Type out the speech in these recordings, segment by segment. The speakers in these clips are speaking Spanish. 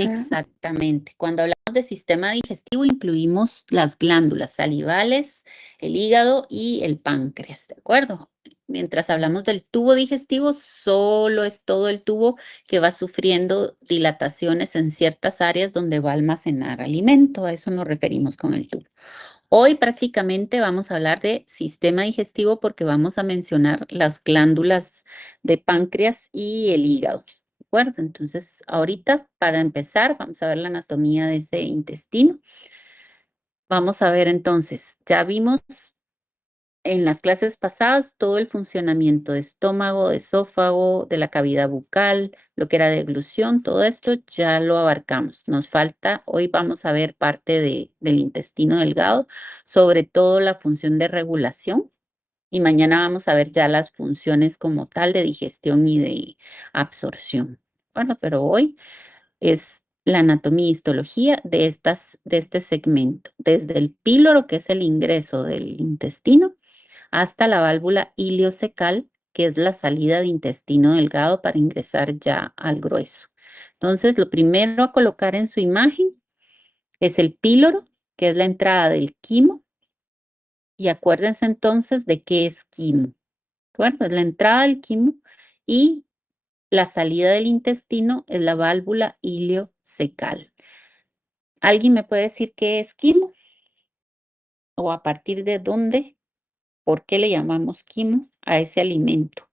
Exactamente. Cuando hablamos de sistema digestivo, incluimos las glándulas salivales, el hígado y el páncreas, ¿de acuerdo? Mientras hablamos del tubo digestivo, solo es todo el tubo que va sufriendo dilataciones en ciertas áreas donde va a almacenar alimento. A eso nos referimos con el tubo. Hoy prácticamente vamos a hablar de sistema digestivo porque vamos a mencionar las glándulas de páncreas y el hígado. ¿De acuerdo? Entonces, ahorita para empezar, vamos a ver la anatomía de ese intestino. Vamos a ver entonces, ya vimos en las clases pasadas todo el funcionamiento de estómago, de esófago, de la cavidad bucal, lo que era deglución, todo esto ya lo abarcamos. Nos falta, hoy vamos a ver parte del intestino delgado, sobre todo la función de regulación. Y mañana vamos a ver ya las funciones como tal de digestión y de absorción. Bueno, pero hoy es la anatomía y histología de este segmento, desde el píloro, que es el ingreso del intestino, hasta la válvula iliocecal, que es la salida de intestino delgado para ingresar ya al grueso. Entonces, lo primero a colocar en su imagen es el píloro, que es la entrada del quimo, y acuérdense entonces de qué es quimo. ¿De acuerdo? Es la entrada del quimo y la salida del intestino es la válvula iliocecal. ¿Alguien me puede decir qué es quimo? ¿O a partir de dónde? ¿Por qué le llamamos quimo a ese alimento?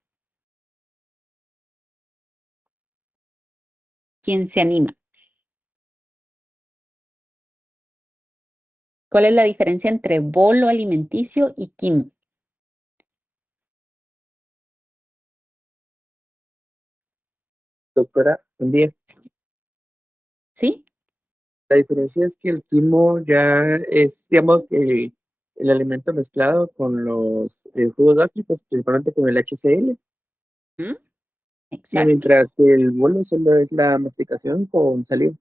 ¿Quién se anima? ¿Cuál es la diferencia entre bolo alimenticio y quimo? Doctora, buen día. ¿Sí? La diferencia es que el quimo ya es, digamos, el alimento mezclado con los jugos gástricos, principalmente con el HCl, ¿Mm? y Exacto. mientras que el bolo solo es la masticación con saliva.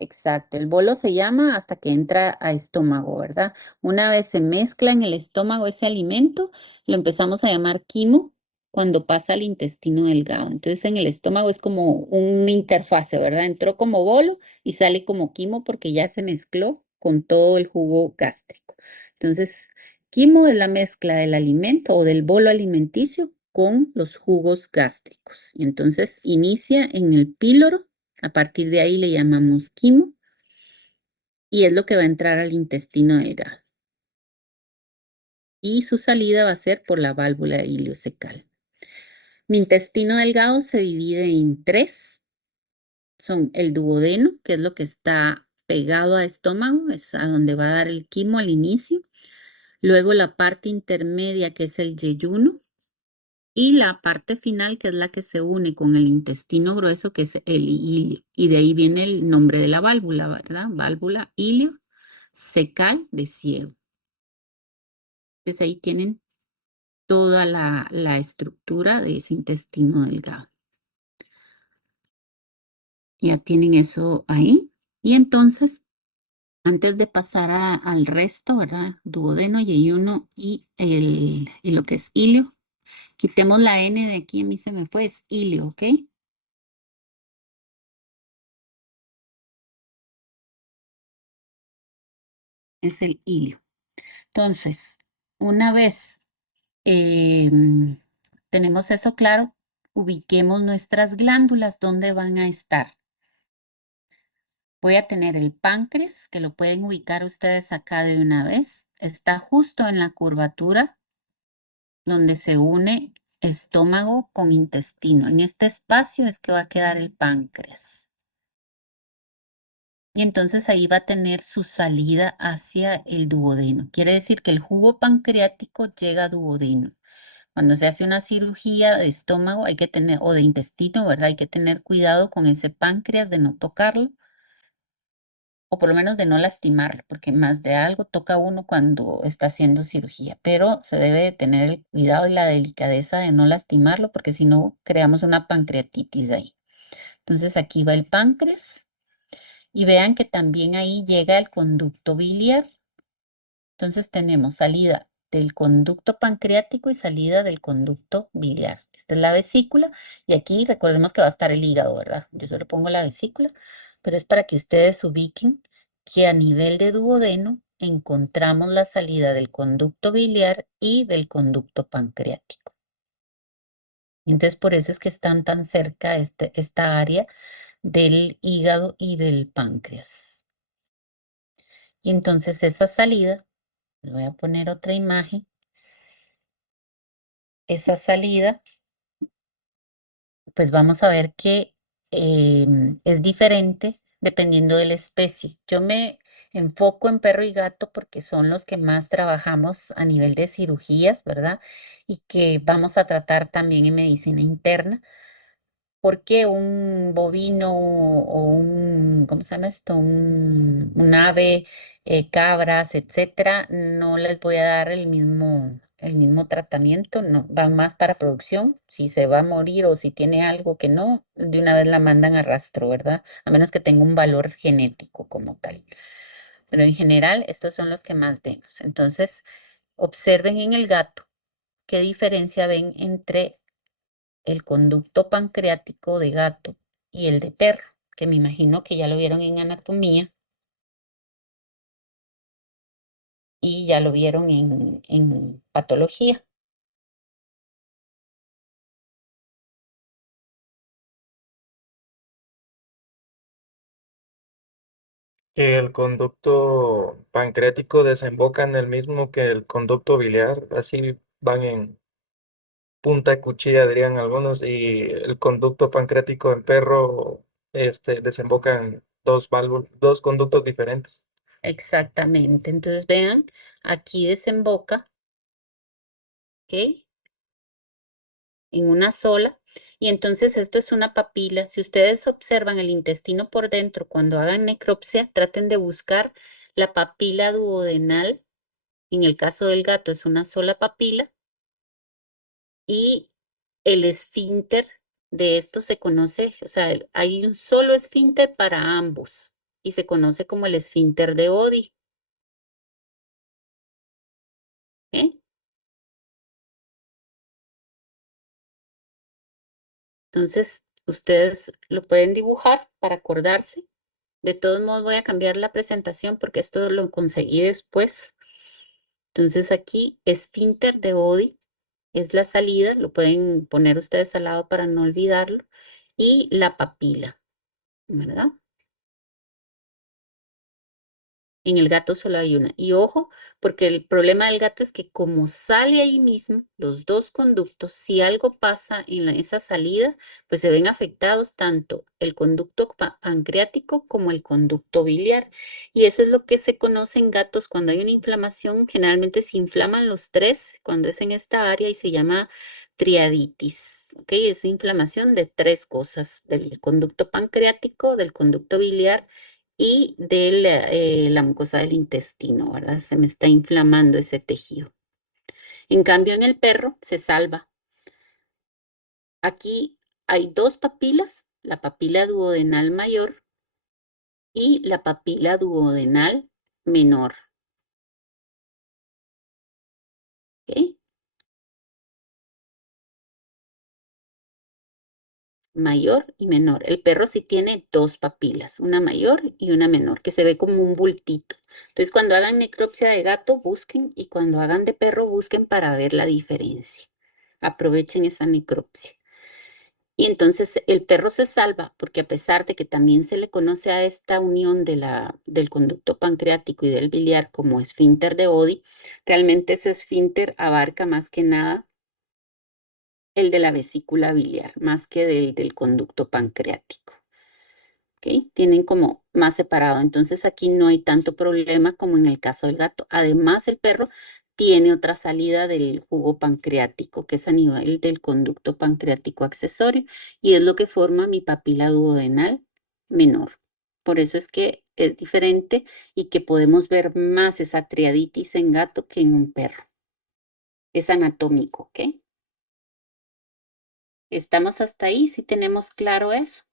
Exacto, el bolo se llama hasta que entra a estómago, ¿verdad? Una vez se mezcla en el estómago ese alimento, lo empezamos a llamar quimo cuando pasa al intestino delgado. Entonces en el estómago es como una interfase, ¿verdad? Entró como bolo y sale como quimo porque ya se mezcló con todo el jugo gástrico. Entonces, quimo es la mezcla del alimento o del bolo alimenticio con los jugos gástricos. Y entonces inicia en el píloro. A partir de ahí le llamamos quimo y es lo que va a entrar al intestino delgado. Y su salida va a ser por la válvula iliocecal. Mi intestino delgado se divide en tres. Son el duodeno, que es lo que está pegado a estómago, es a donde va a dar el quimo al inicio. Luego la parte intermedia, que es el yeyuno. Y la parte final, que es la que se une con el intestino grueso, que es el ilio. Y de ahí viene el nombre de la válvula, ¿verdad? Válvula ilio secal de ciego. Entonces ahí tienen toda la estructura de ese intestino delgado. Ya tienen eso ahí. Y entonces, antes de pasar al resto, ¿verdad? Duodeno, yeyuno y lo que es ilio. Quitemos la N de aquí, a mí se me fue, es ilio, ¿ok? Es el ilio. Entonces, una vez tenemos eso claro, ubiquemos nuestras glándulas, ¿dónde van a estar? Voy a tener el páncreas, que lo pueden ubicar ustedes acá de una vez. Está justo en la curvatura donde se une estómago con intestino. En este espacio es que va a quedar el páncreas. Y entonces ahí va a tener su salida hacia el duodeno. Quiere decir que el jugo pancreático llega a duodeno. Cuando se hace una cirugía de estómago hay que tener, o de intestino, ¿verdad? Hay que tener cuidado con ese páncreas de no tocarlo, o por lo menos de no lastimarlo, porque más de algo toca uno cuando está haciendo cirugía, pero se debe de tener el cuidado y la delicadeza de no lastimarlo, porque si no creamos una pancreatitis ahí. Entonces aquí va el páncreas y vean que también ahí llega el conducto biliar. Entonces tenemos salida del conducto pancreático y salida del conducto biliar. Esta es la vesícula y aquí recordemos que va a estar el hígado, ¿verdad? Yo solo pongo la vesícula. pero es para que ustedes ubiquen que a nivel de duodeno encontramos la salida del conducto biliar y del conducto pancreático. Entonces, por eso es que están tan cerca esta área del hígado y del páncreas. Y entonces esa salida, les voy a poner otra imagen, esa salida, pues vamos a ver que es diferente dependiendo de la especie. Yo me enfoco en perro y gato porque son los que más trabajamos a nivel de cirugías, ¿verdad? Y que vamos a tratar también en medicina interna. ¿Por qué un bovino o un, ¿cómo se llama esto? Un ave, cabras, etcétera? No les voy a dar el mismo tratamiento, no, van más para producción. Si se va a morir o si tiene algo que no, de una vez la mandan a rastro, ¿verdad? A menos que tenga un valor genético como tal. Pero en general, estos son los que más vemos. Entonces, observen en el gato qué diferencia ven entre el conducto pancreático de gato y el de perro, que me imagino que ya lo vieron en anatomía y ya lo vieron en patología. Que el conducto pancreático desemboca en el mismo que el conducto biliar, así van en punta de cuchilla, dirían algunos, y el conducto pancreático en perro desemboca en dos conductos diferentes. Exactamente. Entonces vean, aquí desemboca, ¿ok? En una sola. Y entonces esto es una papila. Si ustedes observan el intestino por dentro, cuando hagan necropsia, traten de buscar la papila duodenal. En el caso del gato es una sola papila. Y el esfínter de esto se conoce, o sea, hay un solo esfínter para ambos y se conoce como el esfínter de Oddi. ¿Eh? Entonces, ustedes lo pueden dibujar para acordarse. De todos modos, voy a cambiar la presentación porque esto lo conseguí después. Entonces, aquí, esfínter de Oddi es la salida, lo pueden poner ustedes al lado para no olvidarlo, y la papila, ¿verdad? En el gato solo hay una. Y ojo, porque el problema del gato es que como sale ahí mismo, los dos conductos, si algo pasa en esa salida, pues se ven afectados tanto el conducto pancreático como el conducto biliar. Y eso es lo que se conoce en gatos cuando hay una inflamación. Generalmente se inflaman los tres cuando es en esta área y se llama triaditis. ¿Ok? Es inflamación de tres cosas, del conducto pancreático, del conducto biliar y de la mucosa del intestino, ¿verdad? Se me está inflamando ese tejido. En cambio, en el perro se salva. Aquí hay dos papilas, la papila duodenal mayor y la papila duodenal menor. ¿Ok? Mayor y menor. El perro sí tiene dos papilas, una mayor y una menor, que se ve como un bultito. Entonces, cuando hagan necropsia de gato, busquen, y cuando hagan de perro, busquen para ver la diferencia. Aprovechen esa necropsia. Y entonces el perro se salva porque, a pesar de que también se le conoce a esta unión del conducto pancreático y del biliar como esfínter de Oddi, realmente ese esfínter abarca más que nada el de la vesícula biliar, más que del conducto pancreático. ¿Ok? Tienen como más separado. Entonces aquí no hay tanto problema como en el caso del gato. Además, el perro tiene otra salida del jugo pancreático, que es a nivel del conducto pancreático accesorio, y es lo que forma mi papila duodenal menor. Por eso es que es diferente y que podemos ver más esa triaditis en gato que en un perro. Es anatómico, ¿ok? ¿Estamos hasta ahí? ¿Sí tenemos claro eso?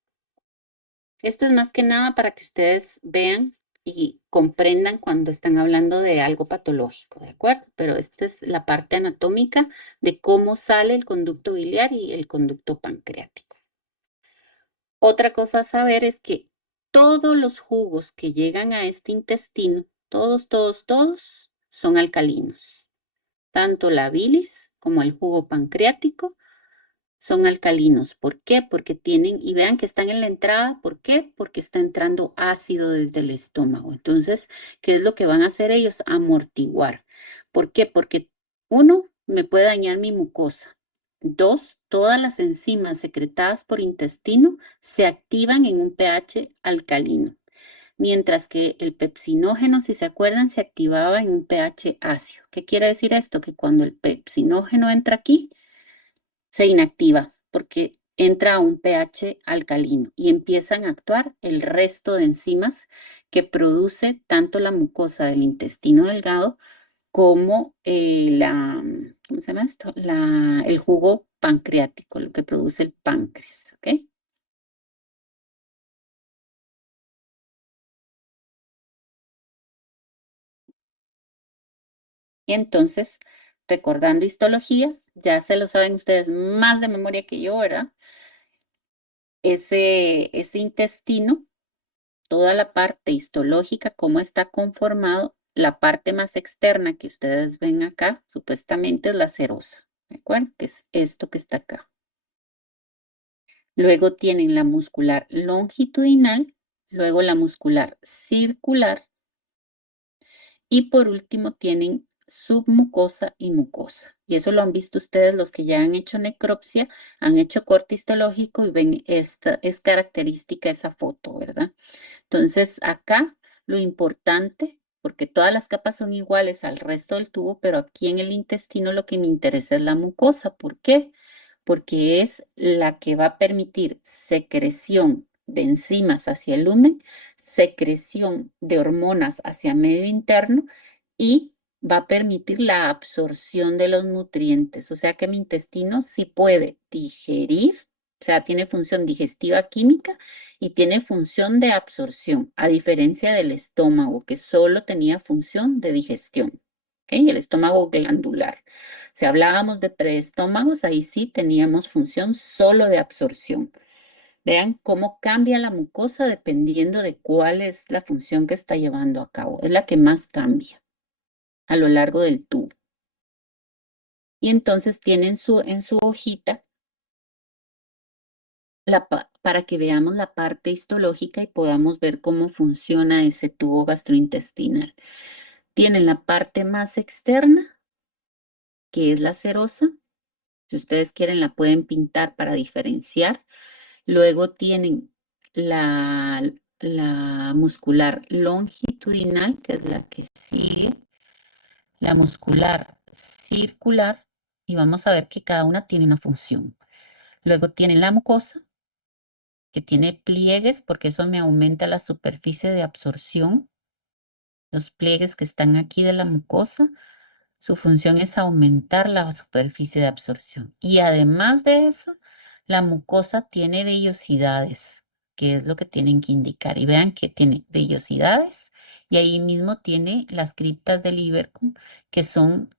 Esto es más que nada para que ustedes vean y comprendan cuando están hablando de algo patológico, ¿de acuerdo? Pero esta es la parte anatómica de cómo sale el conducto biliar y el conducto pancreático. Otra cosa a saber es que todos los jugos que llegan a este intestino, todos son alcalinos. Tanto la bilis como el jugo pancreático son alcalinos. ¿Por qué? Porque tienen, y vean que están en la entrada, ¿por qué? Porque está entrando ácido desde el estómago. Entonces, ¿qué es lo que van a hacer ellos? Amortiguar. ¿Por qué? Porque uno, me puede dañar mi mucosa. Dos, todas las enzimas secretadas por intestino se activan en un pH alcalino, mientras que el pepsinógeno, si se acuerdan, se activaba en un pH ácido. ¿Qué quiere decir esto? Que cuando el pepsinógeno entra aquí, se inactiva porque entra a un pH alcalino y empiezan a actuar el resto de enzimas que produce tanto la mucosa del intestino delgado como ¿cómo se llama esto? El jugo pancreático, lo que produce el páncreas, ¿ok? Y entonces, recordando histología, ya se lo saben ustedes más de memoria que yo, ¿verdad? Ese intestino, toda la parte histológica, cómo está conformado, la parte más externa que ustedes ven acá, supuestamente es la serosa, ¿de acuerdo? Que es esto que está acá. Luego tienen la muscular longitudinal, luego la muscular circular y por último tienen submucosa y mucosa. Y eso lo han visto ustedes los que ya han hecho necropsia, han hecho corte histológico y ven, esta es característica esa foto, ¿verdad? Entonces, acá lo importante, porque todas las capas son iguales al resto del tubo, pero aquí en el intestino lo que me interesa es la mucosa. ¿Por qué? Porque es la que va a permitir secreción de enzimas hacia el lumen, secreción de hormonas hacia medio interno y va a permitir la absorción de los nutrientes. O sea que mi intestino sí puede digerir, o sea, tiene función digestiva química y tiene función de absorción, a diferencia del estómago, que solo tenía función de digestión. ¿Ok? El estómago glandular. Si hablábamos de preestómagos, ahí sí teníamos función solo de absorción. Vean cómo cambia la mucosa dependiendo de cuál es la función que está llevando a cabo. Es la que más cambia a lo largo del tubo. Y entonces tienen en su hojita para que veamos la parte histológica y podamos ver cómo funciona ese tubo gastrointestinal. Tienen la parte más externa, que es la serosa. Si ustedes quieren, la pueden pintar para diferenciar. Luego tienen la muscular longitudinal, que es la que sigue, la muscular circular, y vamos a ver que cada una tiene una función. Luego tienen la mucosa, que tiene pliegues, porque eso me aumenta la superficie de absorción. Los pliegues que están aquí de la mucosa, su función es aumentar la superficie de absorción. Y además de eso, la mucosa tiene vellosidades, que es lo que tienen que indicar. Y vean que tiene vellosidades y ahí mismo tiene las criptas del Ibercum, que son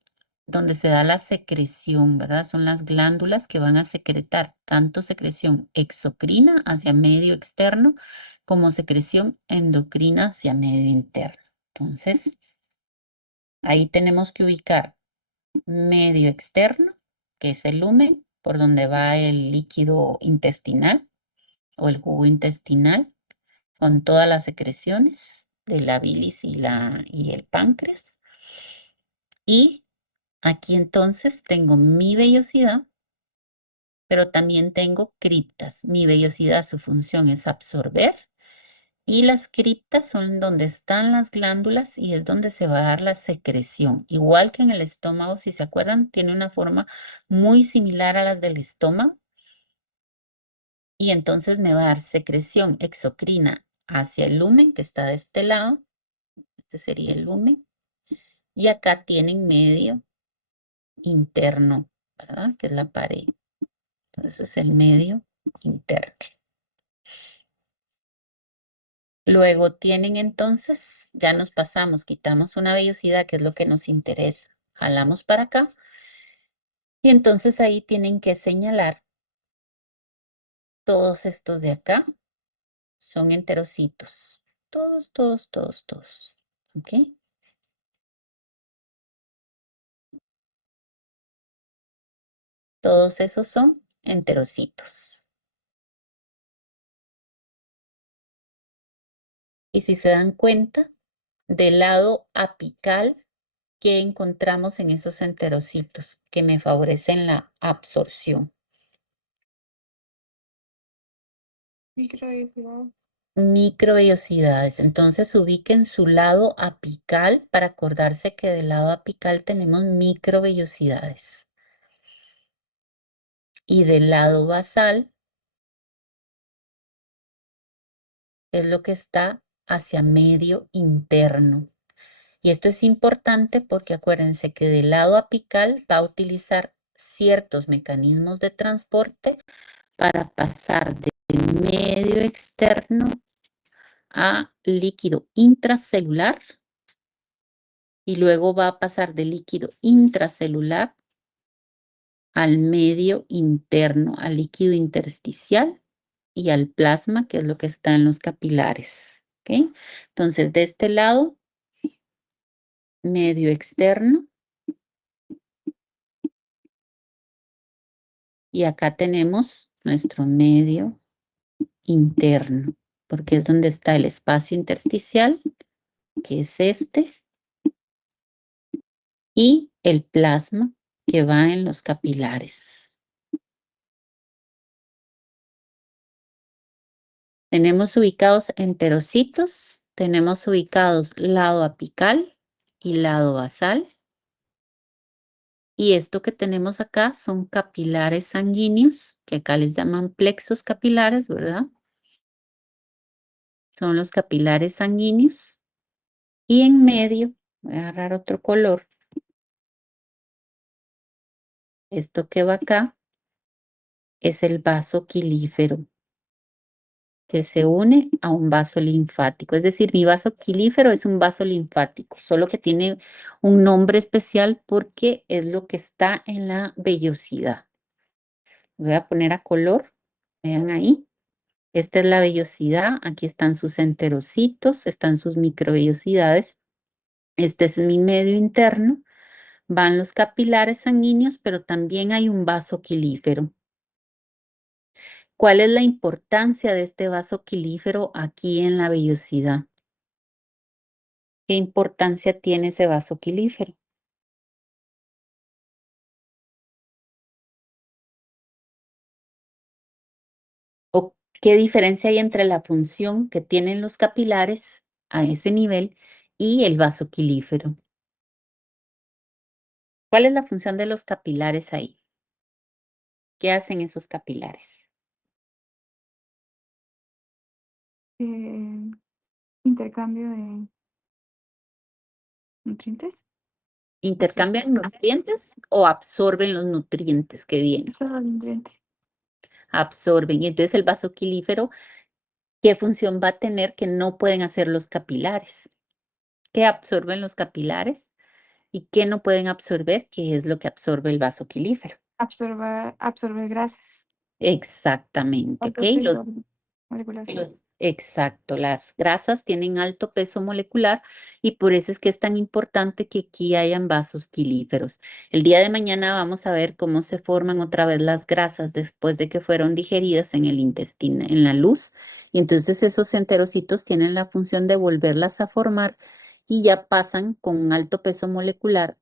donde se da la secreción, ¿verdad? Son las glándulas que van a secretar tanto secreción exocrina hacia medio externo como secreción endocrina hacia medio interno. Entonces, ahí tenemos que ubicar medio externo, que es el lumen, por donde va el líquido intestinal o el jugo intestinal, con todas las secreciones de la bilis y el páncreas. Y aquí entonces tengo mi vellosidad, pero también tengo criptas. Mi vellosidad, su función es absorber y las criptas son donde están las glándulas y es donde se va a dar la secreción. Igual que en el estómago, si se acuerdan, tiene una forma muy similar a las del estómago. Y entonces me va a dar secreción exocrina hacia el lumen, que está de este lado. Este sería el lumen. Y acá tienen medio interno, ¿verdad? Que es la pared. Entonces, eso es el medio interno. Luego tienen entonces, ya nos pasamos, quitamos una vellosidad, que es lo que nos interesa. Jalamos para acá. Y entonces ahí tienen que señalar todos estos de acá. son enterocitos. Todos, todos, todos, todos. ¿Ok? Todos esos son enterocitos. Y si se dan cuenta, del lado apical, ¿qué encontramos en esos enterocitos que me favorecen la absorción? Microvellosidades. Microvellosidades. Entonces ubiquen su lado apical para acordarse que del lado apical tenemos microvellosidades. Y del lado basal es lo que está hacia medio interno. Y esto es importante porque acuérdense que del lado apical va a utilizar ciertos mecanismos de transporte para pasar del medio externo a líquido intracelular y luego va a pasar del líquido intracelular al medio interno, al líquido intersticial y al plasma, que es lo que está en los capilares. ¿Ok? Entonces, de este lado, medio externo. Y acá tenemos nuestro medio interno, porque es donde está el espacio intersticial, que es este, y el plasma que va en los capilares. Tenemos ubicados enterocitos, tenemos ubicados lado apical y lado basal. Y esto que tenemos acá son capilares sanguíneos, que acá les llaman plexos capilares, ¿verdad? Son los capilares sanguíneos. Y en medio, voy a agarrar otro color. Esto que va acá es el vaso quilífero, que se une a un vaso linfático. Es decir, mi vaso quilífero es un vaso linfático, solo que tiene un nombre especial porque es lo que está en la vellosidad. Voy a poner a color, vean ahí. Esta es la vellosidad, aquí están sus enterocitos, están sus microvellosidades. Este es mi medio interno, van los capilares sanguíneos, pero también hay un vaso quilífero. ¿Cuál es la importancia de este vaso quilífero aquí en la vellosidad? ¿Qué importancia tiene ese vaso quilífero? ¿O qué diferencia hay entre la función que tienen los capilares a ese nivel y el vaso quilífero? ¿Cuál es la función de los capilares ahí? ¿Qué hacen esos capilares? Intercambio de nutrientes. ¿Intercambian nutrientes o absorben los nutrientes que vienen? Solo nutrientes. Absorben. Y entonces el vaso quilífero, ¿qué función va a tener que no pueden hacer los capilares? ¿Qué absorben los capilares y qué no pueden absorber? ¿Qué es lo que absorbe el vaso quilífero? Absorber grasas. Exactamente, ¿ok? Alto peso molecular. Exacto, las grasas tienen alto peso molecular y por eso es que es tan importante que aquí hayan vasos quilíferos. El día de mañana vamos a ver cómo se forman otra vez las grasas después de que fueron digeridas en el intestino, en la luz. Y entonces esos enterocitos tienen la función de volverlas a formar y ya pasan con un alto peso molecular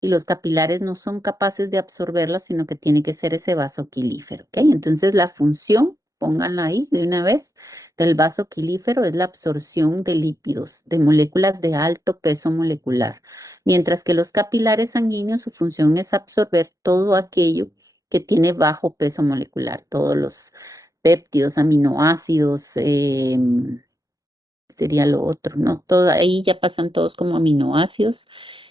y los capilares no son capaces de absorberlas, sino que tiene que ser ese vaso quilífero, ¿ok? Entonces la función, pónganla ahí de una vez, del vaso quilífero es la absorción de lípidos, de moléculas de alto peso molecular, mientras que los capilares sanguíneos, su función es absorber todo aquello que tiene bajo peso molecular, todos los péptidos, aminoácidos, sería lo otro, ¿no? Todo, ahí ya pasan todos como aminoácidos,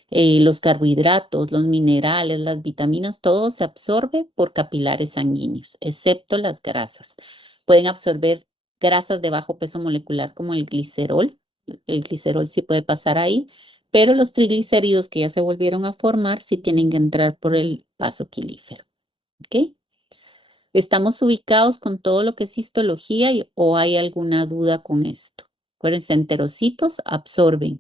los carbohidratos, los minerales, las vitaminas, todo se absorbe por capilares sanguíneos, excepto las grasas. Pueden absorber grasas de bajo peso molecular como el glicerol sí puede pasar ahí, pero los triglicéridos que ya se volvieron a formar sí tienen que entrar por el vaso quilífero, ¿ok? ¿Estamos ubicados con todo lo que es histología o hay alguna duda con esto? Acuérdense, enterocitos absorben.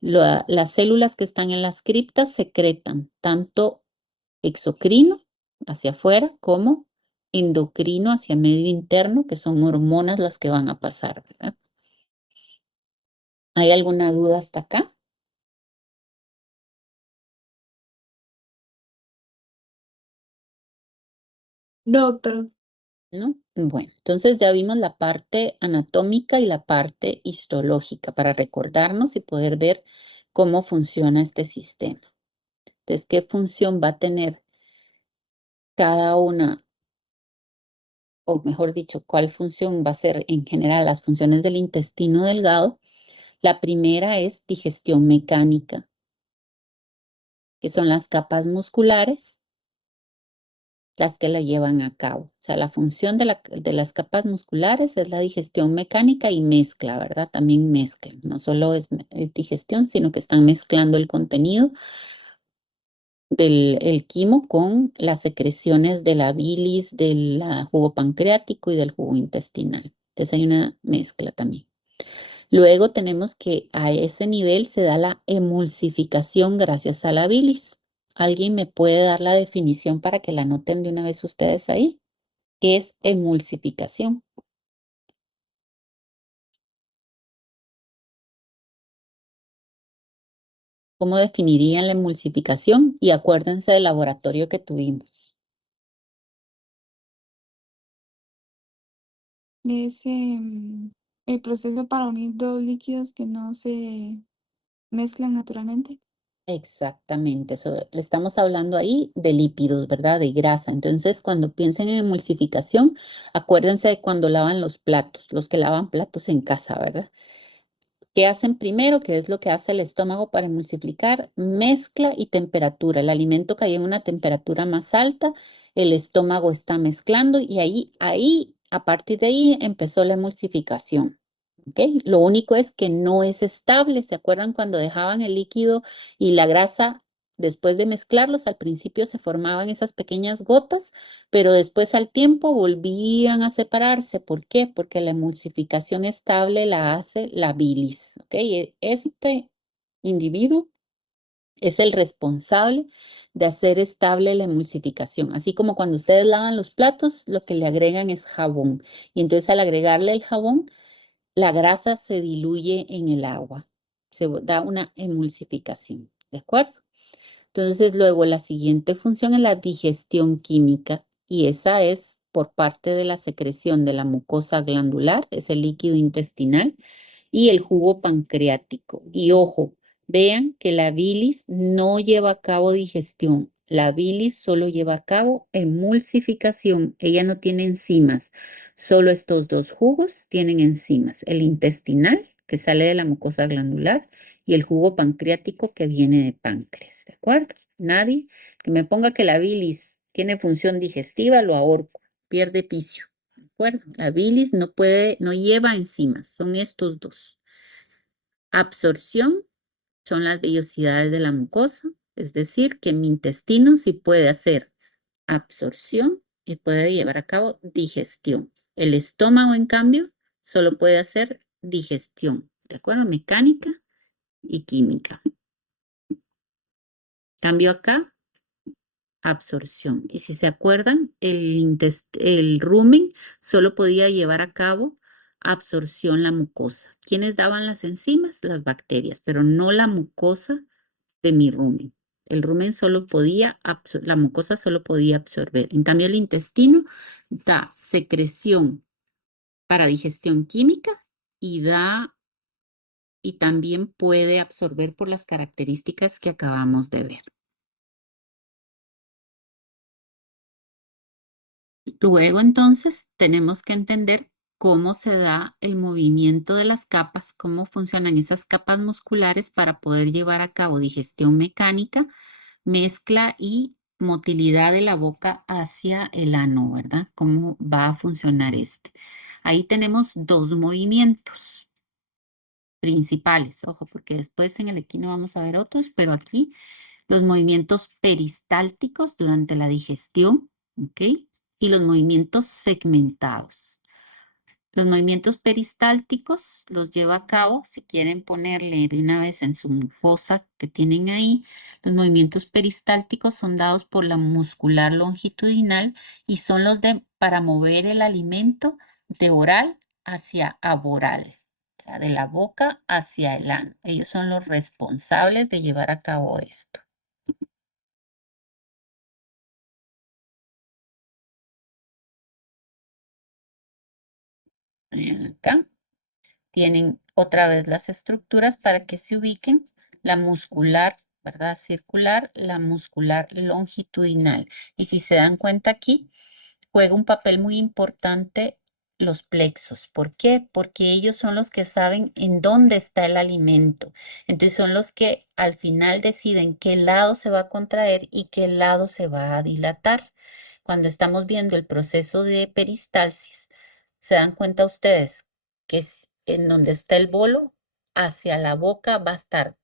Las células que están en las criptas secretan tanto exocrino hacia afuera como endocrino hacia medio interno, que son hormonas las que van a pasar, ¿verdad? ¿Hay alguna duda hasta acá? No, doctor. ¿No? Bueno, entonces ya vimos la parte anatómica y la parte histológica para recordarnos y poder ver cómo funciona este sistema. Entonces, ¿qué función va a tener cada una? O mejor dicho, ¿cuál función va a ser en general las funciones del intestino delgado? La primera es digestión mecánica, que son las capas musculares las que la llevan a cabo. O sea, la función de las capas musculares es la digestión mecánica y mezcla, ¿verdad? También mezcla. No solo es digestión, sino que están mezclando el contenido del el quimo con las secreciones de la bilis, del jugo pancreático y del jugo intestinal. Entonces hay una mezcla también. Luego tenemos que a ese nivel se da la emulsificación gracias a la bilis. ¿Alguien me puede dar la definición para que la anoten de una vez ustedes ahí? ¿Qué es emulsificación? ¿Cómo definirían la emulsificación? Y acuérdense del laboratorio que tuvimos. Es el proceso para unir dos líquidos que no se mezclan naturalmente. Exactamente, eso, le estamos hablando ahí de lípidos, ¿verdad? De grasa. Entonces, cuando piensen en emulsificación, acuérdense de cuando lavan los platos, los que lavan platos en casa, ¿verdad? ¿Qué hacen primero? ¿Qué es lo que hace el estómago para emulsificar? Mezcla y temperatura. El alimento cae en una temperatura más alta, el estómago está mezclando y a partir de ahí empezó la emulsificación. ¿Ok? Lo único es que no es estable. ¿Se acuerdan cuando dejaban el líquido y la grasa? Después de mezclarlos, al principio se formaban esas pequeñas gotas, pero después al tiempo volvían a separarse. ¿Por qué? Porque la emulsificación estable la hace la bilis. ¿Ok? Este individuo es el responsable de hacer estable la emulsificación. Así como cuando ustedes lavan los platos, lo que le agregan es jabón. Y entonces al agregarle el jabón, la grasa se diluye en el agua. Se da una emulsificación. ¿De acuerdo? Entonces, luego la siguiente función es la digestión química y esa es por parte de la secreción de la mucosa glandular, es el líquido intestinal, y el jugo pancreático. Y ojo, vean que la bilis no lleva a cabo digestión. La bilis solo lleva a cabo emulsificación. Ella no tiene enzimas. Solo estos dos jugos tienen enzimas. El intestinal, que sale de la mucosa glandular, y el jugo pancreático que viene de páncreas. ¿De acuerdo? Nadie que me ponga que la bilis tiene función digestiva, lo ahorco. Pierde piso. ¿De acuerdo? La bilis no lleva enzimas, son estos dos. Absorción son las vellosidades de la mucosa, es decir, que mi intestino sí puede hacer absorción y puede llevar a cabo digestión. El estómago, en cambio, solo puede hacer digestión, ¿de acuerdo? Mecánica y química. Cambio acá, absorción. Y si se acuerdan, el rumen solo podía llevar a cabo absorción la mucosa. ¿Quiénes daban las enzimas? Las bacterias, pero no la mucosa de mi rumen. El rumen solo podía, la mucosa solo podía absorber. En cambio, el intestino da secreción para digestión química y y también puede absorber por las características que acabamos de ver. Luego, entonces, tenemos que entender cómo se da el movimiento de las capas, cómo funcionan esas capas musculares para poder llevar a cabo digestión mecánica, mezcla y motilidad de la boca hacia el ano, ¿verdad? ¿Cómo va a funcionar este? Ahí tenemos dos movimientos principales, ojo, porque después en el equino vamos a ver otros, pero aquí los movimientos peristálticos durante la digestión, ¿ok? y los movimientos segmentados. Los movimientos peristálticos los lleva a cabo, si quieren ponerle de una vez en su mucosa que tienen ahí, los movimientos peristálticos son dados por la muscular longitudinal y son los para mover el alimento de oral hacia aboral, o sea, de la boca hacia el ano. Ellos son los responsables de llevar a cabo esto. Acá tienen otra vez las estructuras para que se ubiquen. La muscular, ¿verdad? Circular, la muscular longitudinal. Y si se dan cuenta aquí, juega un papel muy importante los plexos. ¿Por qué? Porque ellos son los que saben en dónde está el alimento. Entonces son los que al final deciden qué lado se va a contraer y qué lado se va a dilatar. Cuando estamos viendo el proceso de peristalsis, se dan cuenta ustedes que es en donde está el bolo, hacia la boca va a estar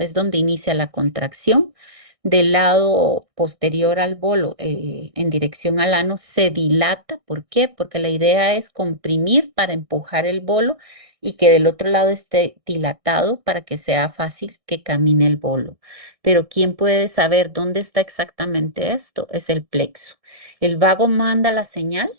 es donde inicia la contracción. Del lado posterior al bolo, en dirección al ano, se dilata. ¿Por qué? Porque la idea es comprimir para empujar el bolo y que del otro lado esté dilatado para que sea fácil que camine el bolo. Pero ¿quién puede saber dónde está exactamente esto? Es el plexo. El vago manda la señal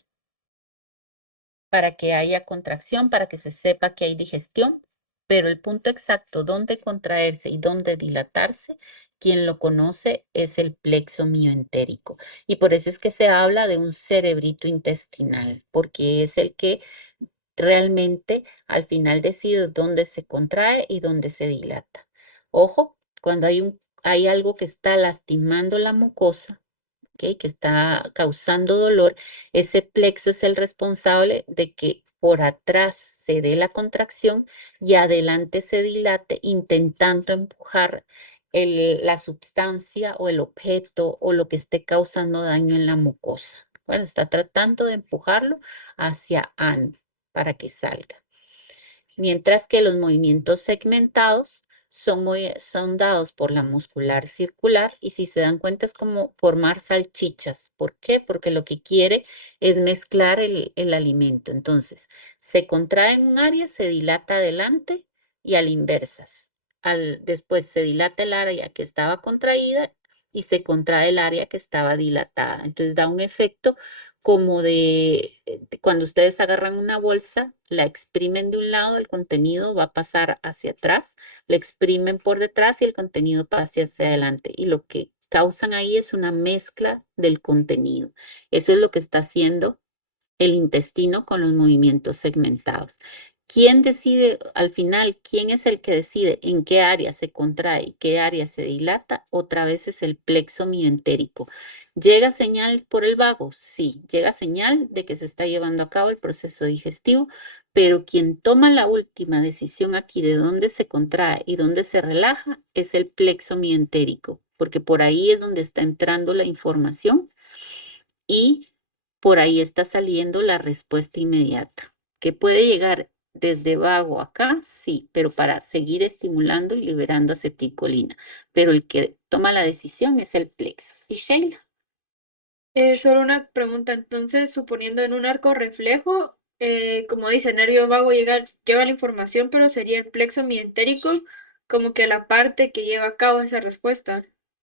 para que haya contracción, para que se sepa que hay digestión, pero el punto exacto dónde contraerse y dónde dilatarse, quien lo conoce es el plexo mioentérico. Y por eso es que se habla de un cerebrito intestinal, porque es el que realmente al final decide dónde se contrae y dónde se dilata. Ojo, cuando hay algo que está lastimando la mucosa, que está causando dolor, ese plexo es el responsable de que por atrás se dé la contracción y adelante se dilate, intentando empujar la sustancia o el objeto o lo que esté causando daño en la mucosa. Bueno, está tratando de empujarlo hacia ano para que salga. Mientras que los movimientos segmentados son dados por la muscular circular y si se dan cuenta es como formar salchichas. ¿Por qué? Porque lo que quiere es mezclar el alimento. Entonces, se contrae en un área, se dilata adelante y a la inversa. Después se dilata el área que estaba contraída y se contrae el área que estaba dilatada. Entonces da un efecto como de cuando ustedes agarran una bolsa, la exprimen de un lado, el contenido va a pasar hacia atrás, la exprimen por detrás y el contenido pasa hacia adelante. Y lo que causan ahí es una mezcla del contenido. Eso es lo que está haciendo el intestino con los movimientos segmentados. ¿Quién decide al final? ¿Quién es el que decide en qué área se contrae y qué área se dilata? Otra vez es el plexo mioentérico. ¿Llega señal por el vago? Sí, llega señal de que se está llevando a cabo el proceso digestivo, pero quien toma la última decisión aquí de dónde se contrae y dónde se relaja es el plexo mioentérico, porque por ahí es donde está entrando la información y por ahí está saliendo la respuesta inmediata. ¿Que puede llegar desde vago acá? Sí, pero para seguir estimulando y liberando acetilcolina. Pero el que toma la decisión es el plexo. ¿Sí, Sheila? Solo una pregunta, entonces, suponiendo en un arco reflejo, como dice, el nervio vago lleva la información, pero sería el plexo mientérico como que la parte que lleva a cabo esa respuesta.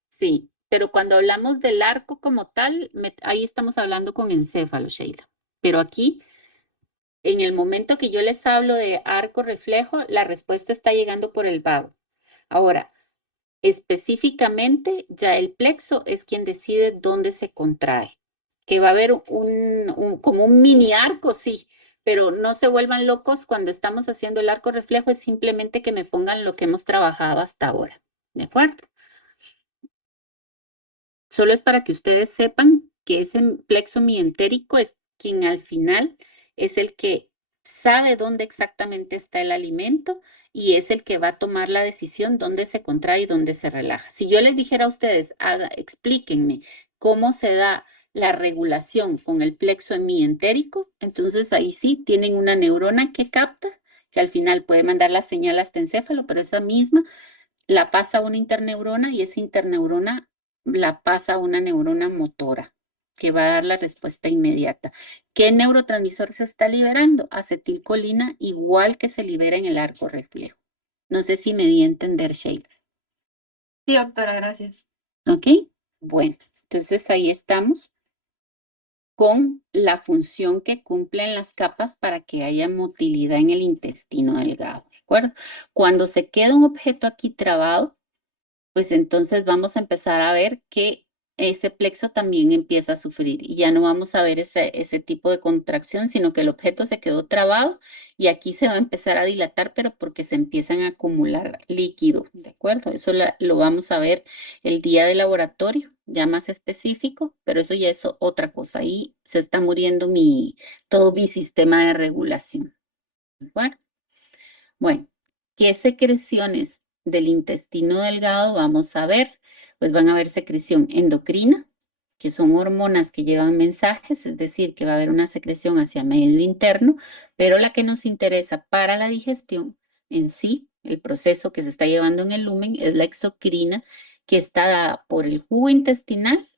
Sí, pero cuando hablamos del arco como tal, ahí estamos hablando con encéfalo, Sheila. Pero aquí, en el momento que yo les hablo de arco reflejo, la respuesta está llegando por el vago. Ahora, específicamente, ya el plexo es quien decide dónde se contrae. Que va a haber como un mini arco, sí, pero no se vuelvan locos cuando estamos haciendo el arco reflejo, es simplemente que me pongan lo que hemos trabajado hasta ahora. ¿De acuerdo? Solo es para que ustedes sepan que ese plexo mientérico es quien al final es el que sabe dónde exactamente está el alimento y es el que va a tomar la decisión dónde se contrae y dónde se relaja. Si yo les dijera a ustedes, explíquenme cómo se da la regulación con el plexo mientérico, entonces ahí sí tienen una neurona que capta, que al final puede mandar la señal hasta encéfalo, pero esa misma la pasa a una interneurona y esa interneurona la pasa a una neurona motora. que va a dar la respuesta inmediata. ¿Qué neurotransmisor se está liberando? Acetilcolina, igual que se libera en el arco reflejo. No sé si me di a entender, Sheila. Sí, doctora, gracias. ¿Ok? Bueno, entonces ahí estamos con la función que cumplen las capas para que haya motilidad en el intestino delgado, ¿de acuerdo? Cuando se queda un objeto aquí trabado, pues entonces vamos a empezar a ver que ese plexo también empieza a sufrir y ya no vamos a ver ese tipo de contracción, sino que el objeto se quedó trabado y aquí se va a empezar a dilatar, pero porque se empiezan a acumular líquido, ¿de acuerdo? Eso lo vamos a ver el día de laboratorio, ya más específico, pero eso ya es otra cosa. Ahí se está muriendo todo mi sistema de regulación, ¿de acuerdo? Bueno, ¿qué secreciones del intestino delgado vamos a ver? Pues van a haber secreción endocrina, que son hormonas que llevan mensajes, es decir, que va a haber una secreción hacia medio interno, pero la que nos interesa para la digestión en sí, el proceso que se está llevando en el lumen, es la exocrina, que está dada por el jugo intestinal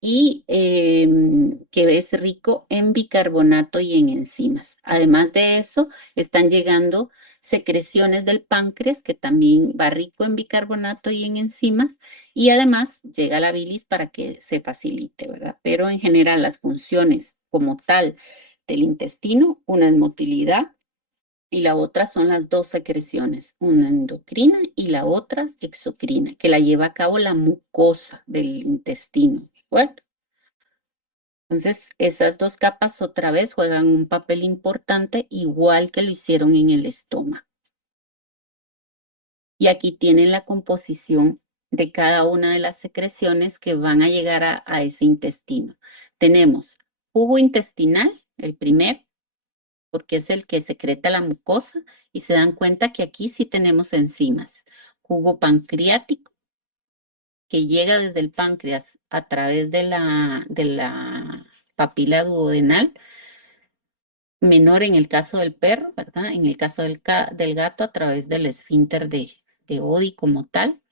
y que es rico en bicarbonato y en enzimas. Además de eso, están llegando secreciones del páncreas, que también va rico en bicarbonato y en enzimas, y además llega la bilis para que se facilite, ¿verdad? Pero en general las funciones como tal del intestino, una es motilidad y la otra son las dos secreciones, una endocrina y la otra exocrina, que la lleva a cabo la mucosa del intestino, ¿de acuerdo? Entonces, esas dos capas otra vez juegan un papel importante, igual que lo hicieron en el estómago. Y aquí tienen la composición de cada una de las secreciones que van a llegar a ese intestino. Tenemos jugo intestinal, el primer, porque es el que secreta la mucosa, y se dan cuenta que aquí sí tenemos enzimas. Jugo pancreático, que llega desde el páncreas a través de la papila duodenal, menor en el caso del perro, ¿verdad? En el caso del gato a través del esfínter de Oddi como tal.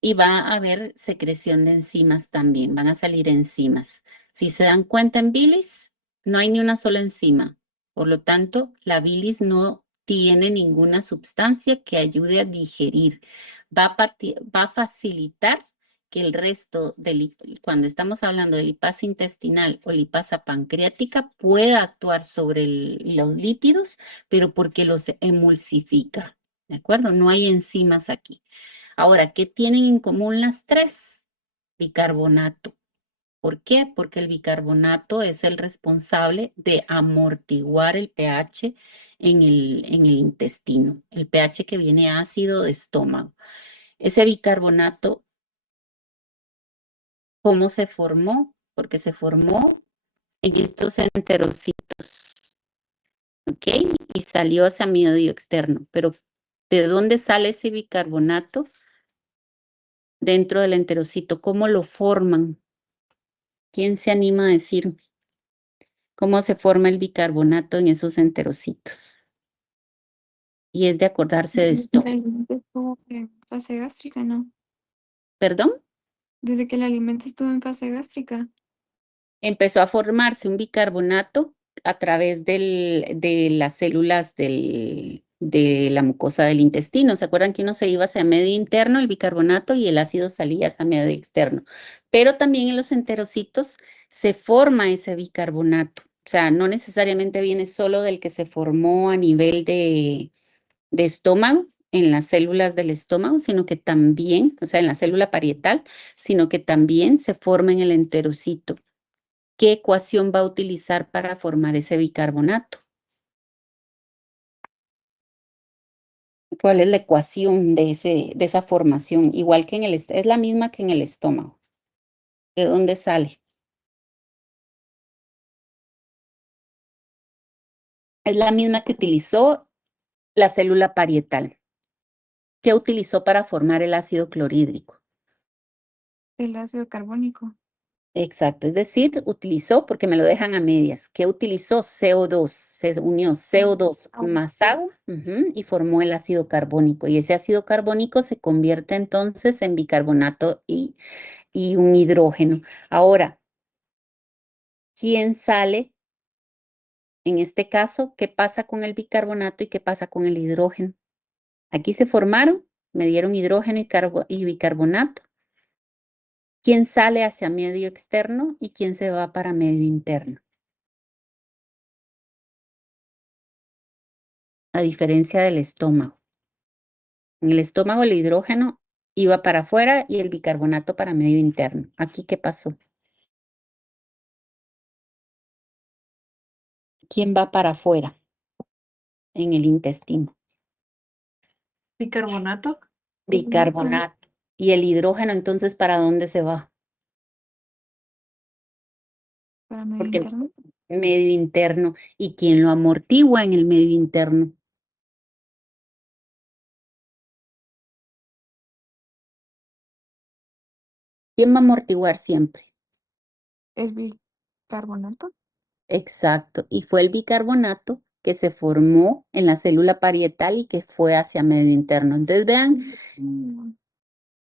Y va a haber secreción de enzimas también, van a salir enzimas. Si se dan cuenta en bilis, no hay ni una sola enzima. Por lo tanto, la bilis no tiene ninguna sustancia que ayude a digerir. Va a facilitar que el resto, cuando estamos hablando de lipasa intestinal o lipasa pancreática, pueda actuar sobre los lípidos, pero porque los emulsifica. ¿De acuerdo? No hay enzimas aquí. Ahora, ¿qué tienen en común las tres? Bicarbonato. ¿Por qué? Porque el bicarbonato es el responsable de amortiguar el pH en el intestino, el pH que viene ácido de estómago. Ese bicarbonato, ¿cómo se formó? Porque se formó en estos enterocitos, ¿ok? Y salió hacia medio externo. Pero, ¿de dónde sale ese bicarbonato? Dentro del enterocito, ¿cómo lo forman? ¿Quién se anima a decirme cómo se forma el bicarbonato en esos enterocitos? Y es de acordarse de esto. El alimento estuvo en fase gástrica, ¿no? ¿Perdón? Desde que el alimento estuvo en fase gástrica. Empezó a formarse un bicarbonato a través de las células de la mucosa del intestino. ¿Se acuerdan que uno se iba hacia medio interno, el bicarbonato, y el ácido salía hacia medio externo? Pero también en los enterocitos se forma ese bicarbonato. O sea, no necesariamente viene solo del que se formó a nivel de estómago, en las células del estómago, sino que también, o sea, en la célula parietal, sino que también se forma en el enterocito. ¿Qué ecuación va a utilizar para formar ese bicarbonato? ¿Cuál es la ecuación de esa formación? Igual que es la misma que en el estómago. ¿De dónde sale? Es la misma que utilizó la célula parietal. ¿Qué utilizó para formar el ácido clorhídrico? El ácido carbónico. Exacto, es decir, utilizó, porque me lo dejan a medias, ¿qué utilizó? CO2, se unió CO2 más agua, y formó el ácido carbónico. Y ese ácido carbónico se convierte entonces en bicarbonato y y un hidrógeno. Ahora, ¿quién sale? En este caso, ¿qué pasa con el bicarbonato y qué pasa con el hidrógeno? Aquí se formaron, me dieron hidrógeno y bicarbonato. ¿Quién sale hacia medio externo y quién se va para medio interno? A diferencia del estómago. En el estómago el hidrógeno iba para afuera y el bicarbonato para medio interno. ¿Aquí qué pasó? ¿Quién va para afuera en el intestino? Bicarbonato. Bicarbonato. ¿Y el hidrógeno entonces para dónde se va? Para medio Porque interno. medio interno. ¿Y quién lo amortigua en el medio interno? ¿Quién va a amortiguar siempre? Es bicarbonato. Exacto. Y fue el bicarbonato que se formó en la célula parietal y que fue hacia medio interno. Entonces vean Mm.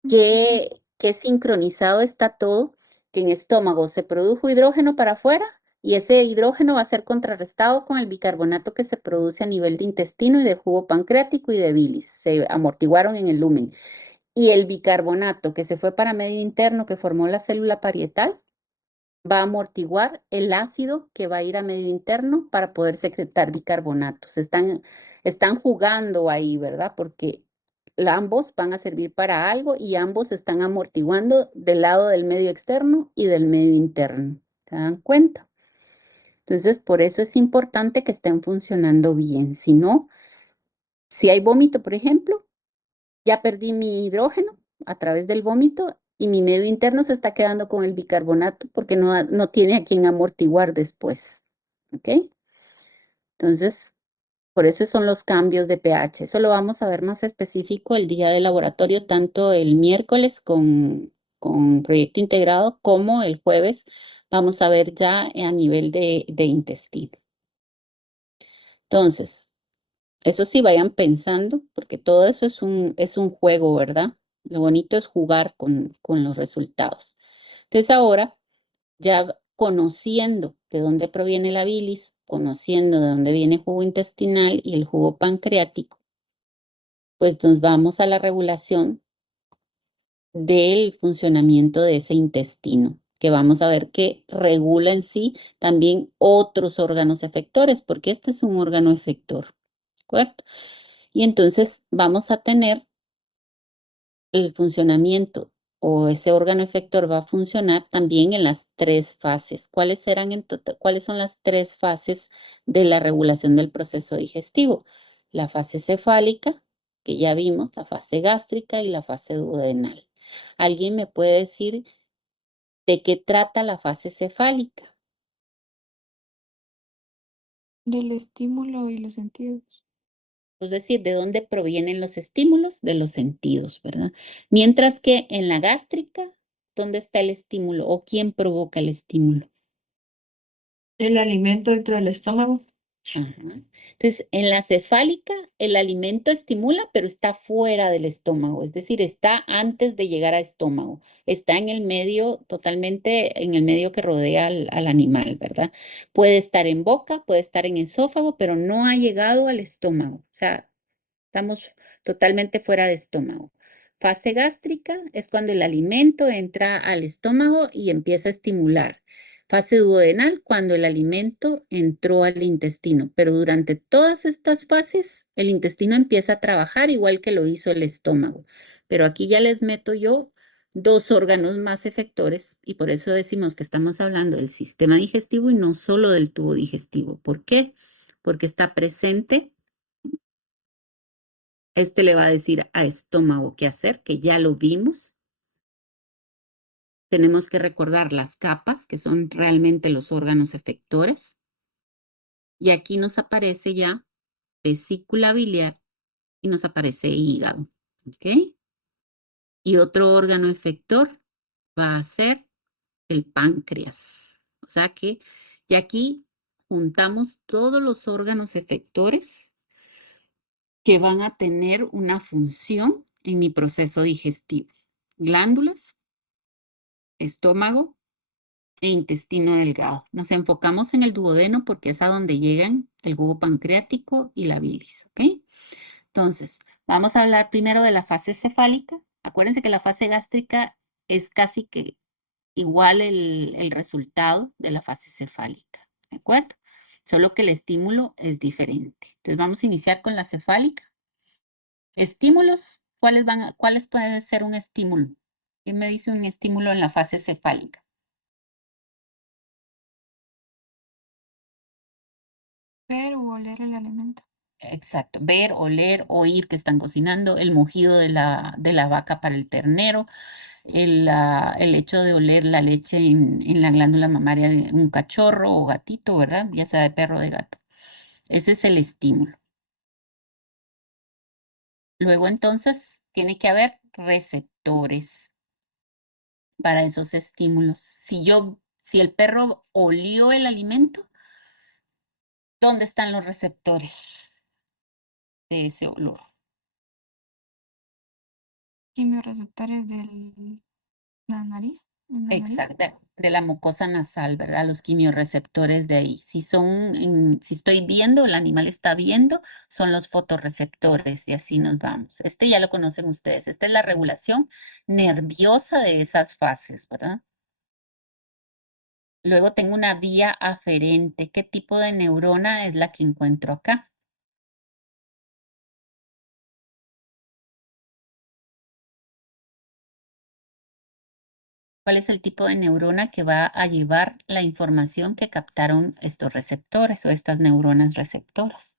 qué sincronizado está todo, que en estómago se produjo hidrógeno para afuera y ese hidrógeno va a ser contrarrestado con el bicarbonato que se produce a nivel de intestino y de jugo pancreático y de bilis. Se amortiguaron en el lumen. Y el bicarbonato que se fue para medio interno, que formó la célula parietal, va a amortiguar el ácido que va a ir a medio interno para poder secretar bicarbonatos. Están jugando ahí, ¿verdad? Porque ambos van a servir para algo y ambos están amortiguando del lado del medio externo y del medio interno. ¿Se dan cuenta? Entonces, por eso es importante que estén funcionando bien. Si no, si hay vómito, por ejemplo, ya perdí mi hidrógeno a través del vómito y mi medio interno se está quedando con el bicarbonato porque no tiene a quien amortiguar después. ¿Ok? Entonces, por eso son los cambios de pH. Eso lo vamos a ver más específico el día del laboratorio, tanto el miércoles con proyecto integrado como el jueves. Vamos a ver ya a nivel de intestino. Entonces, eso sí, vayan pensando, porque todo eso es un juego, ¿verdad? Lo bonito es jugar con los resultados. Entonces ahora, ya conociendo de dónde proviene la bilis, conociendo de dónde viene el jugo intestinal y el jugo pancreático, pues nos vamos a la regulación del funcionamiento de ese intestino, que vamos a ver que regula en sí también otros órganos efectores, porque este es un órgano efector, ¿de acuerdo? Y entonces vamos a tener el funcionamiento o ese órgano efector va a funcionar también en las tres fases. ¿Cuáles serán cuáles son las tres fases de la regulación del proceso digestivo? La fase cefálica, que ya vimos, la fase gástrica y la fase duodenal. ¿Alguien me puede decir de qué trata la fase cefálica? Del estímulo y los sentidos. Es decir, de dónde provienen los estímulos, de los sentidos, ¿verdad? Mientras que en la gástrica, ¿dónde está el estímulo o quién provoca el estímulo? El alimento dentro del estómago. Ajá. Entonces, en la cefálica, el alimento estimula, pero está fuera del estómago, es decir, está antes de llegar a estómago, está en el medio, totalmente en el medio que rodea al animal, ¿verdad? Puede estar en boca, puede estar en esófago, pero no ha llegado al estómago, o sea, estamos totalmente fuera de estómago. Fase gástrica es cuando el alimento entra al estómago y empieza a estimular. Fase duodenal, cuando el alimento entró al intestino. Pero durante todas estas fases, el intestino empieza a trabajar igual que lo hizo el estómago. Pero aquí ya les meto yo dos órganos más efectores y por eso decimos que estamos hablando del sistema digestivo y no solo del tubo digestivo. ¿Por qué? Porque está presente. Este le va a decir a estómago qué hacer, que ya lo vimos. Tenemos que recordar las capas, que son realmente los órganos efectores. Y aquí nos aparece ya vesícula biliar y nos aparece hígado. ¿Ok? Y otro órgano efector va a ser el páncreas. O sea que, y aquí juntamos todos los órganos efectores que van a tener una función en mi proceso digestivo. Glándulas, estómago e intestino delgado. Nos enfocamos en el duodeno porque es a donde llegan el jugo pancreático y la bilis, ¿ok? Entonces, vamos a hablar primero de la fase cefálica. Acuérdense que la fase gástrica es casi que igual el resultado de la fase cefálica, ¿de acuerdo? Solo que el estímulo es diferente. Entonces, vamos a iniciar con la cefálica. Estímulos, ¿cuáles pueden ser un estímulo? ¿Quién me dice un estímulo en la fase cefálica? Ver o oler el alimento. Exacto, ver, oler, oír que están cocinando, el mugido de la vaca para el ternero, el hecho de oler la leche en la glándula mamaria de un cachorro o gatito, ¿verdad? Ya sea de perro o de gato. Ese es el estímulo. Luego entonces tiene que haber receptores para esos estímulos. Si el perro olió el alimento, ¿dónde están los receptores de ese olor? Quimioreceptores de la nariz. En la nariz. Exacto, de la mucosa nasal, ¿verdad? Los quimiorreceptores de ahí. Si estoy viendo, el animal está viendo, son los fotorreceptores y así nos vamos. Este ya lo conocen ustedes. Esta es la regulación nerviosa de esas fases, ¿verdad? Luego tengo una vía aferente. ¿Qué tipo de neurona es la que encuentro acá? ¿Cuál es el tipo de neurona que va a llevar la información que captaron estos receptores o estas neuronas receptoras?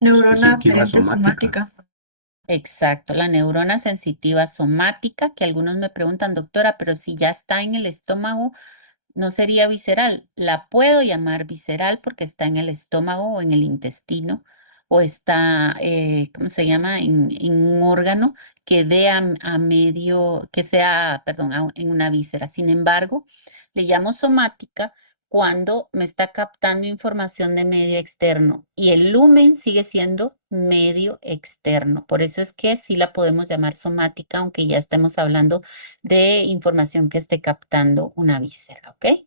Neurona Sensitiva aferente somática. somática. Exacto, la neurona sensitiva somática, que algunos me preguntan, doctora, pero si ya está en el estómago, no sería visceral. La puedo llamar visceral porque está en el estómago o en el intestino o está, ¿cómo se llama? En un órgano que dé a medio, que sea, perdón, en una víscera. Sin embargo, le llamo somática cuando me está captando información de medio externo y el lumen sigue siendo medio externo. Por eso es que sí la podemos llamar somática, aunque ya estemos hablando de información que esté captando una víscera, ¿ok?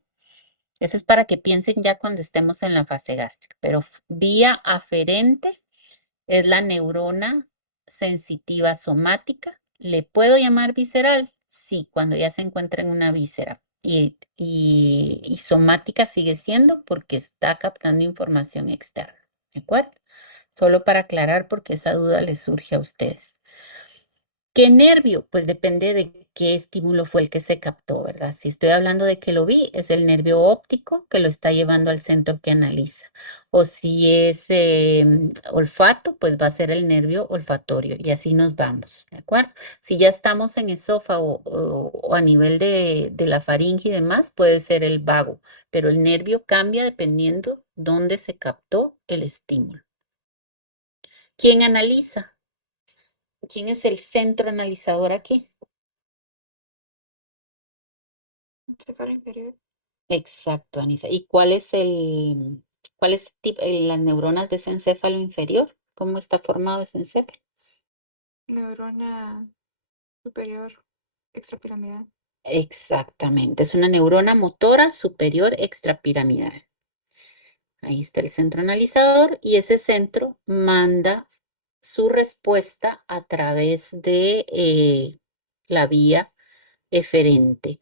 Eso es para que piensen ya cuando estemos en la fase gástrica. Pero vía aferente es la neurona sensitiva somática. ¿Le puedo llamar visceral? Sí, cuando ya se encuentra en una víscera. Y somática sigue siendo porque está captando información externa. ¿De acuerdo? Solo para aclarar porque esa duda les surge a ustedes. ¿Qué nervio? Pues depende de qué estímulo fue el que se captó, ¿verdad? Si estoy hablando de que lo vi, es el nervio óptico que lo está llevando al centro que analiza. O si es olfato, pues va a ser el nervio olfatorio y así nos vamos, ¿de acuerdo? Si ya estamos en esófago o a nivel de la faringe y demás, puede ser el vago, pero el nervio cambia dependiendo dónde se captó el estímulo. ¿Quién analiza? ¿Quién es el centro analizador aquí? Encéfalo inferior. Exacto, Anisa. ¿Y cuál es las neuronas de ese encéfalo inferior? ¿Cómo está formado ese encéfalo? Neurona superior extrapiramidal. Exactamente, es una neurona motora superior extrapiramidal. Ahí está el centro analizador y ese centro manda su respuesta a través de la vía eferente.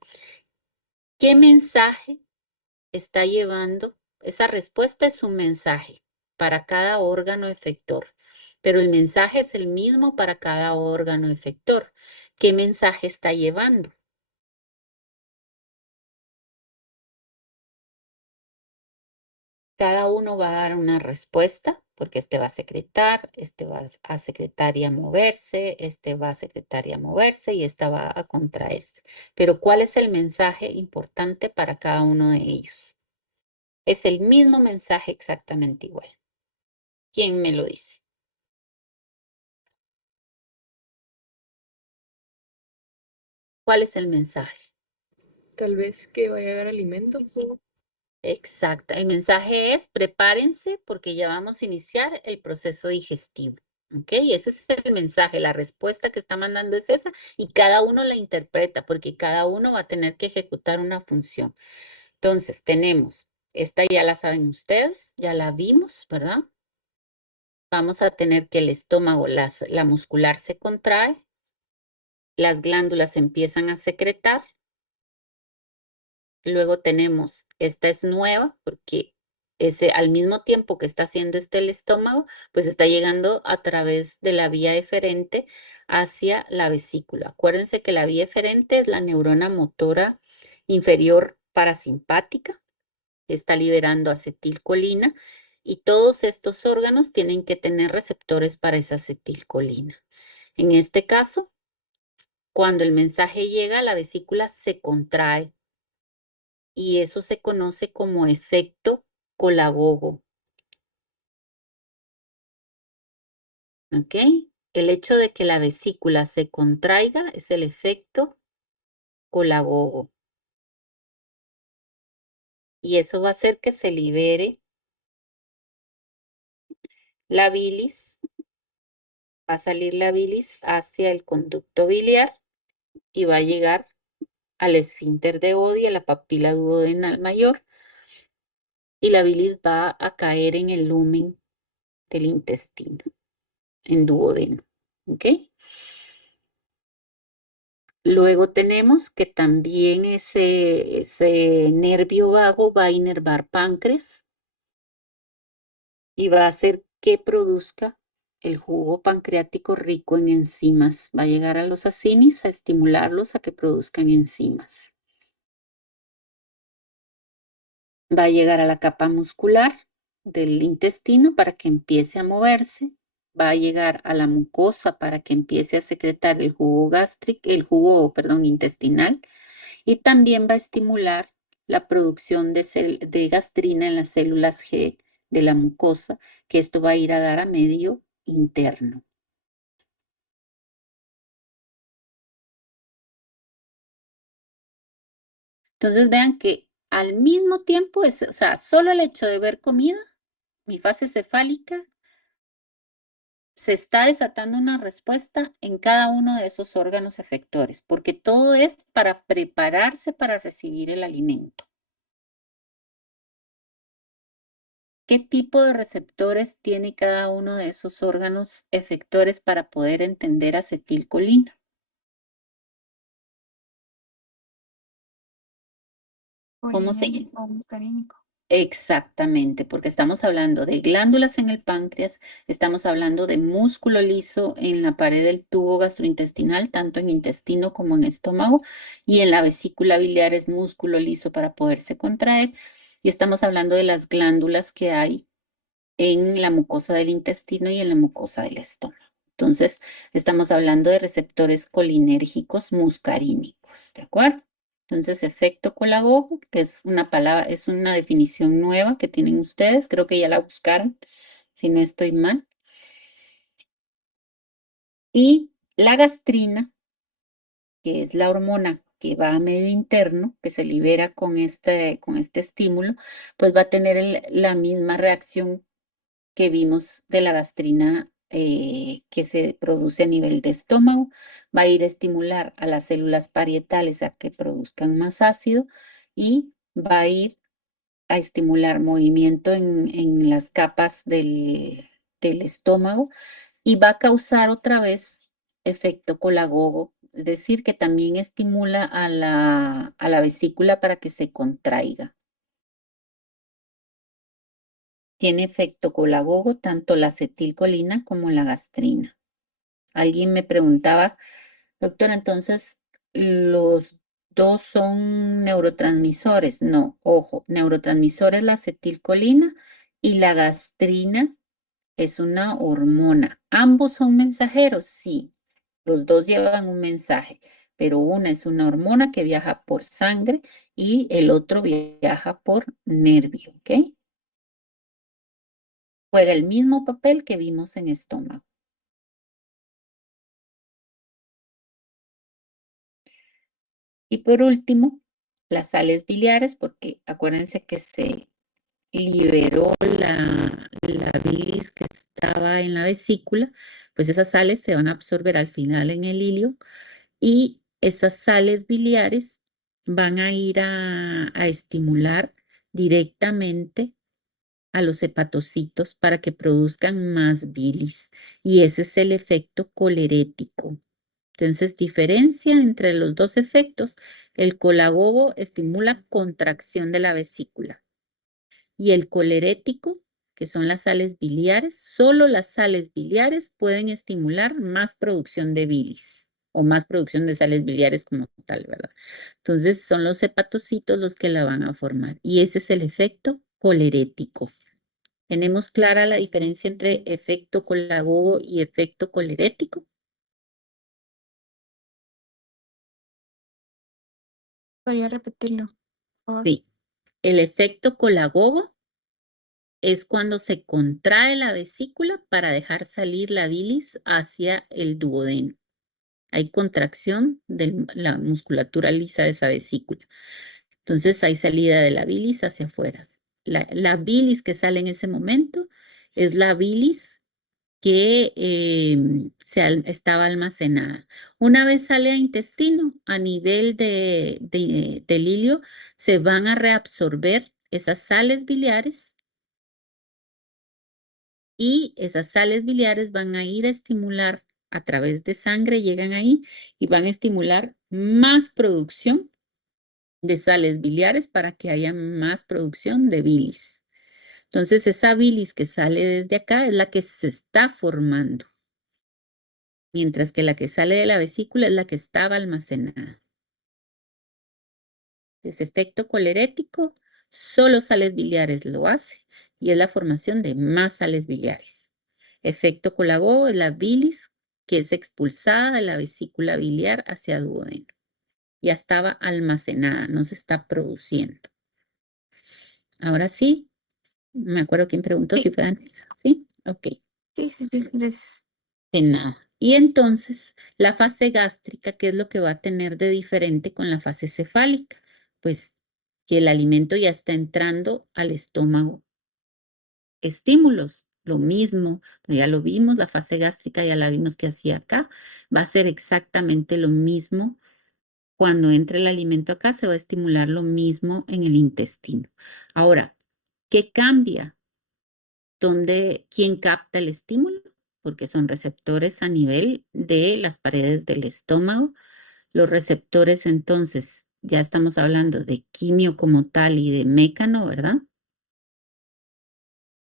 ¿Qué mensaje está llevando? Esa respuesta es un mensaje para cada órgano efector, pero el mensaje es el mismo para cada órgano efector. ¿Qué mensaje está llevando? Cada uno va a dar una respuesta, porque este va a secretar, este va a secretar y a moverse, este va a secretar y a moverse y esta va a contraerse. Pero ¿cuál es el mensaje importante para cada uno de ellos? Es el mismo mensaje exactamente igual. ¿Quién me lo dice? ¿Cuál es el mensaje? Tal vez que va a llegar alimento. Exacto. El mensaje es prepárense porque ya vamos a iniciar el proceso digestivo. ¿Ok? Ese es el mensaje, la respuesta que está mandando es esa y cada uno la interpreta porque cada uno va a tener que ejecutar una función. Entonces, tenemos, esta ya la saben ustedes, ya la vimos, ¿verdad? Vamos a tener que el estómago, la muscular se contrae, las glándulas empiezan a secretar. Luego tenemos, esta es nueva porque al mismo tiempo que está haciendo el estómago, pues está llegando a través de la vía eferente hacia la vesícula. Acuérdense que la vía eferente es la neurona motora inferior parasimpática, que está liberando acetilcolina y todos estos órganos tienen que tener receptores para esa acetilcolina. En este caso, cuando el mensaje llega, la vesícula se contrae y eso se conoce como efecto Colagogo. ¿Ok? El hecho de que la vesícula se contraiga es el efecto Colagogo. Y eso va a hacer que se libere la bilis. Va a salir la bilis hacia el conducto biliar y va a llegar al esfínter de Oddi, a la papila duodenal mayor. Y la bilis va a caer en el lumen del intestino, en duodeno. ¿Ok? Luego tenemos que también ese nervio vago va a inervar páncreas y va a hacer que produzca el jugo pancreático rico en enzimas. Va a llegar a los acinis a estimularlos a que produzcan enzimas. Va a llegar a la capa muscular del intestino para que empiece a moverse. Va a llegar a la mucosa para que empiece a secretar el jugo gástrico, intestinal. Y también va a estimular la producción de gastrina en las células G de la mucosa, que esto va a ir a dar a medio interno. Entonces vean que al mismo tiempo, o sea, solo el hecho de ver comida, mi fase cefálica, se está desatando una respuesta en cada uno de esos órganos efectores, porque todo es para prepararse para recibir el alimento. ¿Qué tipo de receptores tiene cada uno de esos órganos efectores para poder entender acetilcolina? ¿Cómo se llama? Colinérgico, muscarínico. Exactamente, porque estamos hablando de glándulas en el páncreas, estamos hablando de músculo liso en la pared del tubo gastrointestinal, tanto en intestino como en estómago, y en la vesícula biliar es músculo liso para poderse contraer, y estamos hablando de las glándulas que hay en la mucosa del intestino y en la mucosa del estómago. Entonces, estamos hablando de receptores colinérgicos muscarínicos, ¿de acuerdo? Entonces, efecto Colagogo, que es una palabra, es una definición nueva que tienen ustedes, creo que ya la buscaron, si no estoy mal. Y la gastrina, que es la hormona que va a medio interno, que se libera con este estímulo, pues va a tener la misma reacción que vimos de la gastrina que se produce a nivel de estómago, va a ir a estimular a las células parietales a que produzcan más ácido y va a ir a estimular movimiento en las capas del estómago y va a causar otra vez efecto Colagogo, es decir, que también estimula a la vesícula para que se contraiga. Tiene efecto Colagogo tanto la acetilcolina como la gastrina. Alguien me preguntaba, doctora, entonces, ¿los dos son neurotransmisores? No, ojo, neurotransmisor es la acetilcolina y la gastrina es una hormona. ¿Ambos son mensajeros? Sí, los dos llevan un mensaje, pero una es una hormona que viaja por sangre y el otro viaja por nervio, ¿ok? Juega el mismo papel que vimos en estómago. Y por último, las sales biliares, porque acuérdense que se liberó la bilis que estaba en la vesícula, pues esas sales se van a absorber al final en el hilio y esas sales biliares van a ir a estimular directamente a los hepatocitos para que produzcan más bilis. Y ese es el efecto colerético. Entonces, diferencia entre los dos efectos. El colagogo estimula contracción de la vesícula y el colerético, que son las sales biliares, solo las sales biliares pueden estimular más producción de bilis o más producción de sales biliares como tal, ¿verdad? Entonces, son los hepatocitos los que la van a formar y ese es el efecto colerético. ¿Tenemos clara la diferencia entre efecto colagogo y efecto colerético? ¿Podría repetirlo, por favor? Sí. El efecto colagogo es cuando se contrae la vesícula para dejar salir la bilis hacia el duodeno. Hay contracción de la musculatura lisa de esa vesícula. Entonces hay salida de la bilis hacia afuera. La bilis que sale en ese momento es la bilis que estaba almacenada. Una vez sale a intestino, a nivel del hilio, se van a reabsorber esas sales biliares y esas sales biliares van a ir a estimular a través de sangre, llegan ahí y van a estimular más producción de sales biliares para que haya más producción de bilis. Entonces, esa bilis que sale desde acá es la que se está formando, mientras que la que sale de la vesícula es la que estaba almacenada. Ese efecto colerético, solo sales biliares lo hace y es la formación de más sales biliares. Efecto colagogo es la bilis que es expulsada de la vesícula biliar hacia duodeno. Ya estaba almacenada, no se está produciendo. Ahora sí, me acuerdo quién preguntó Sí. si fue Daniela. ¿Sí? Ok. Sí, gracias. De nada. Y entonces, la fase gástrica, ¿qué es lo que va a tener de diferente con la fase cefálica? Pues que el alimento ya está entrando al estómago. Estímulos, lo mismo, ya lo vimos, la fase gástrica ya la vimos que hacía acá, va a ser exactamente lo mismo. Cuando entre el alimento acá, se va a estimular lo mismo en el intestino. Ahora, ¿qué cambia? ¿Quién capta el estímulo? Porque son receptores a nivel de las paredes del estómago. Los receptores, entonces, ya estamos hablando de quimio como tal y de mécano, ¿verdad?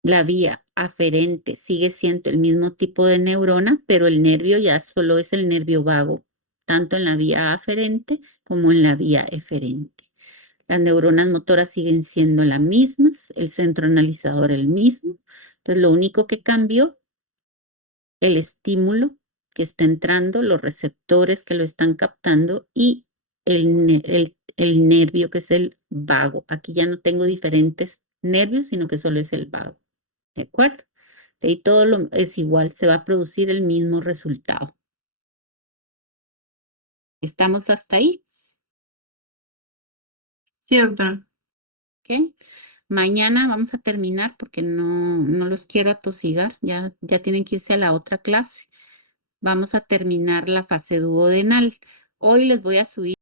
La vía aferente sigue siendo el mismo tipo de neurona, pero el nervio ya solo es el nervio vago, tanto en la vía aferente como en la vía eferente. Las neuronas motoras siguen siendo las mismas, el centro analizador el mismo. Entonces, lo único que cambió, el estímulo que está entrando, los receptores que lo están captando y el nervio que es el vago. Aquí ya no tengo diferentes nervios, sino que solo es el vago. ¿De acuerdo? De ahí todo es igual, se va a producir el mismo resultado. ¿Estamos hasta ahí? Sí, doctora. ¿Ok? Mañana vamos a terminar porque no los quiero atosigar, ya tienen que irse a la otra clase. Vamos a terminar la fase duodenal. Hoy les voy a subir